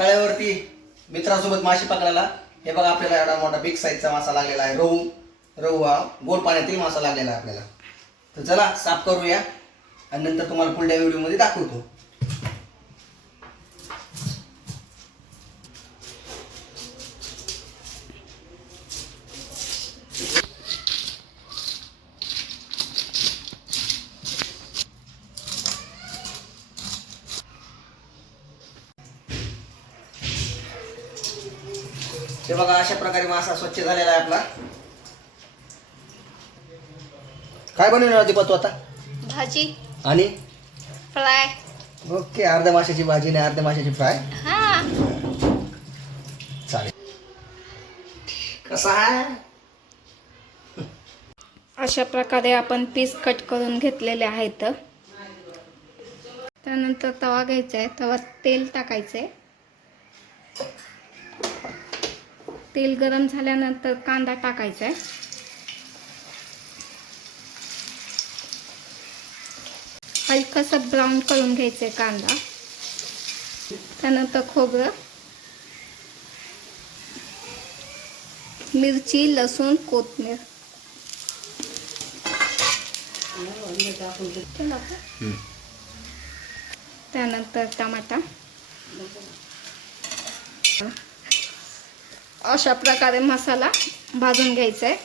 तळ्यावरती मित्रांसोबत मासे पकडायला. हे बघा आपल्याला एवढा मोठा बिग साईजचा मासा लागलेला आहे. रहू हा गोड पाण्यातील मासा लागलेला आहे आपल्याला. तर चला साफ करूया आणि नंतर तुम्हाला पुढल्या व्हिडिओमध्ये दाखवतो. हे बघा अशा प्रकारे मासा स्वच्छ झालेला आहे आपला. काय बनवणार दीपा तू आता? भाजी आणि फ्राय. ओके, अर्ध्या माशाची भाजी आणि अर्ध्या माशाची फ्राय. हा चालेल. कसा आहे? अशा प्रकारे आपण पीस कट करून घेतलेले आहेत. त्यानंतर तवा घ्यायचा आहे. तवा तेल टाकायचं आहे. तेल गरम झाल्यानंतर कांदा टाकायचा आहे. हलकासा ब्राऊन करून घ्यायचा आहे कांदा. त्यानंतर खोबरं, मिरची, लसूण, कोथिंबीर. त्यानंतर टमाटा. अशा प्रकारे मसाला भाजून घ्यायचा आहे.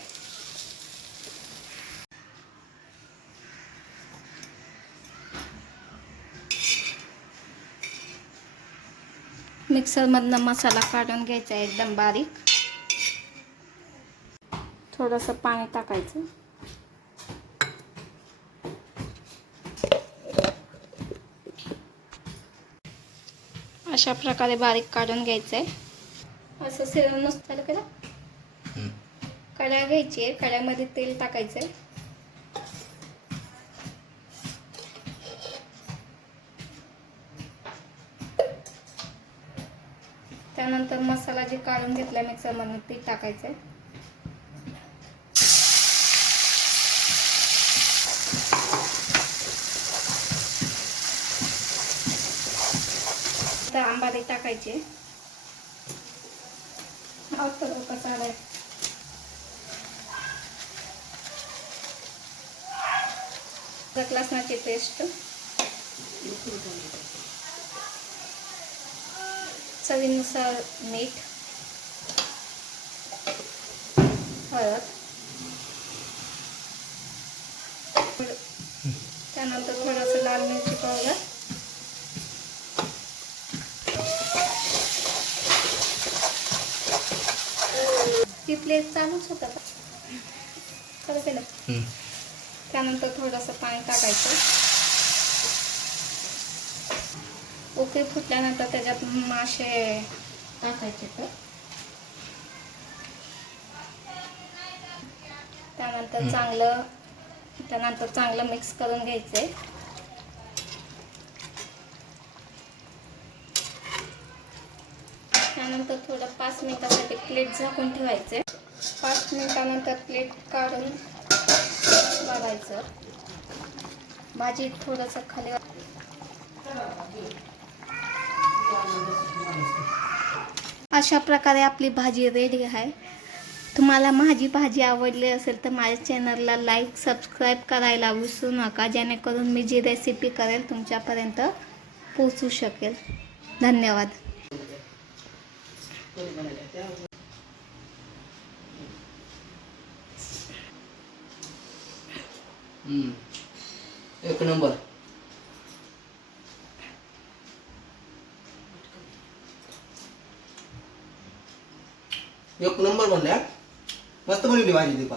मिक्सरमधनं मसाला काढून घ्यायचा आहे एकदम बारीक. थोडंसं पाणी टाकायचं. अशा प्रकारे बारीक काढून घ्यायचं आहे. असं सेवन मस्त झालं का? कढया घ्यायची आहे. कढयामध्ये तेल टाकायचं आहे. त्यानंतर मसाला जे काढून घेतला मिक्सरमधून ते टाकायचं आहे. तर आंबाडी टाकायचे. कसा आलाय लसणाची पेस्ट, चवीनुसार मीठ, हळद. त्यानंतर थोडंसं लाल मिरची पावडर, ती प्लेट चालूच होता का? खरं केलं. त्यानंतर थोडंसं पाणी टाकायचं. उकळी फुटल्यानंतर त्याच्यात मासे टाकायचे. त्यानंतर चांगलं मिक्स करून घ्यायचंय. त्यानंतर थोडं 5 मिनिटासाठी प्लेट झाकून ठेवायचे. 5 मिनिटानंतर प्लेट काढून बघायचं. भाजी थोडंसं खाली. अशा प्रकारे आपली भाजी रेडी आहे. तुम्हाला माझी भाजी आवडली असेल तर माझ्या चॅनलला लाईक, सबस्क्राईब करायला विसरू नका, जेणेकरून मी जी रेसिपी करेल तुमच्यापर्यंत पोहोचू शकेल. धन्यवाद. एक नंबर. एक नंबर बनल्या. मस्त बनवली भाजी दीपा.